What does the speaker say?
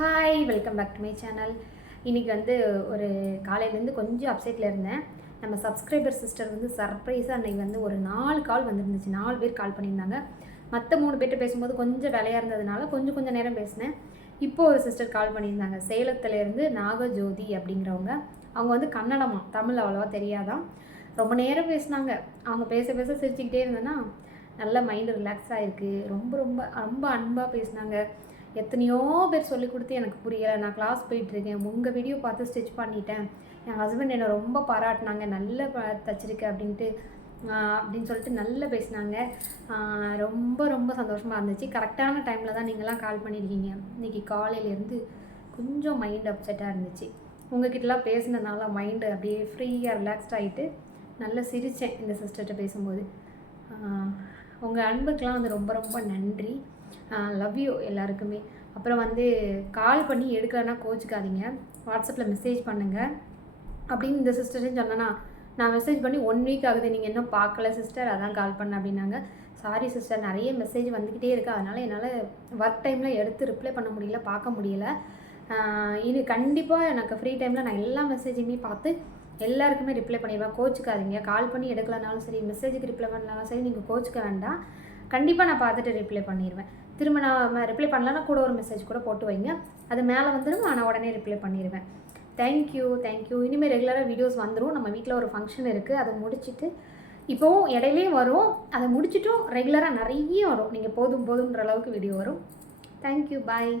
Hi, welcome back to my channel. இன்றைக்கி வந்து ஒரு காலையிலேருந்து கொஞ்சம் அப்செட்டில் இருந்தேன். நம்ம சப்ஸ்கிரைபர் சிஸ்டர் வந்து சர்ப்ரைஸாக அன்றைக்கி வந்து ஒரு 4 கால் வந்துருந்துச்சு. 4 பேர் கால் பண்ணியிருந்தாங்க. மற்ற 3 பேர்கிட்ட பேசும்போது கொஞ்சம் வேலையாக இருந்ததுனால கொஞ்சம் நேரம் பேசினேன். இப்போது ஒரு சிஸ்டர் கால் பண்ணியிருந்தாங்க. சேலத்துலேருந்து நாகஜோதி அப்படிங்கிறவங்க. அவங்க வந்து கன்னடமா, தமிழ் அவ்வளோவா தெரியாதான். ரொம்ப நேரம் பேசினாங்க. அவங்க பேச சிரிச்சுக்கிட்டே இருந்தேன்னா நல்ல மைண்டு ரிலாக்ஸாக இருக்குது. ரொம்ப ரொம்ப ரொம்ப அன்பாக பேசினாங்க. எத்தனையோ பேர் சொல்லிக் கொடுத்து எனக்கு புரியலை. நான் கிளாஸ் போயிட்டுருக்கேன், உங்கள் வீடியோ பார்த்து ஸ்டிச் பண்ணிட்டேன், என் ஹஸ்பண்ட் என்னை ரொம்ப பாராட்டினாங்க, நல்ல தச்சிருக்க அப்படின்ட்டு அப்படின்னு சொல்லிட்டு நல்லா பேசினாங்க. ரொம்ப ரொம்ப சந்தோஷமாக இருந்துச்சு. கரெக்டான டைமில் தான் நீங்களாம் கால் பண்ணியிருக்கீங்க. இன்றைக்கி காலையிலேருந்து கொஞ்சம் மைண்ட் அப்செட்டாக இருந்துச்சு. உங்ககிட்டலாம் பேசினதுனால மைண்டு அப்படியே ஃப்ரீயாக ரிலாக்ஸ்ட் ஆகிட்டு நல்லா சிரித்தேன் இந்த சிஸ்டர்கிட்ட பேசும்போது. உங்கள் அன்புக்கெலாம் வந்து ரொம்ப ரொம்ப நன்றி. லவ் யூ எல்லாருக்குமே. அப்புறம் வந்து கால் பண்ணி எடுக்கலைன்னா கோச்சிக்காதீங்க, வாட்ஸ்அப்பில் மெசேஜ் பண்ணுங்கள் அப்படின்னு இந்த சிஸ்டரையும் சொன்னேன்னா, நான் மெசேஜ் பண்ணி 1 வீக் ஆகுது, நீங்கள் இன்னும் பார்க்கல சிஸ்டர், அதான் கால் பண்ணேன் அப்படின்னாங்க. சாரி சிஸ்டர், நிறைய மெசேஜ் வந்துக்கிட்டே இருக்குது, அதனால் என்னால் ஒர்க் டைமில் எடுத்து ரிப்ளை பண்ண முடியல, பார்க்க முடியல. இது கண்டிப்பாக எனக்கு ஃப்ரீ டைமில் நான் எல்லா மெசேஜையுமே பார்த்து எல்லாருக்குமே ரிப்ளை பண்ணிடுவேன். கோச்சிக்காதீங்க. கால் பண்ணி எடுக்கலனாலும் சரி, மெசேஜுக்கு ரிப்ளை பண்ணலாலும் சரி, நீங்கள் கோச்சிக்க வேண்டாம். கண்டிப்பாக நான் பார்த்துட்டு ரிப்ளை பண்ணிடுவேன். திரும்ப நான் ரிப்ளை பண்ணலன்னா கூட ஒரு மெசேஜ் கூட போட்டு வைங்க, அது மேலே வந்துடும், நான் உடனே ரிப்ளை பண்ணிடுவேன். தேங்க்யூ. இனிமேல் ரெகுலராக வீடியோஸ் வந்துடும். நம்ம வீட்டில் ஒரு ஃபங்க்ஷன் இருக்குது, அதை முடிச்சுட்டு இப்போவும் இடையிலையும் வரும், அதை முடிச்சுட்டும் ரெகுலராக நிறைய வரும். நீங்கள் போதுன்ற அளவுக்கு வீடியோ வரும். தேங்க்யூ, பாய்.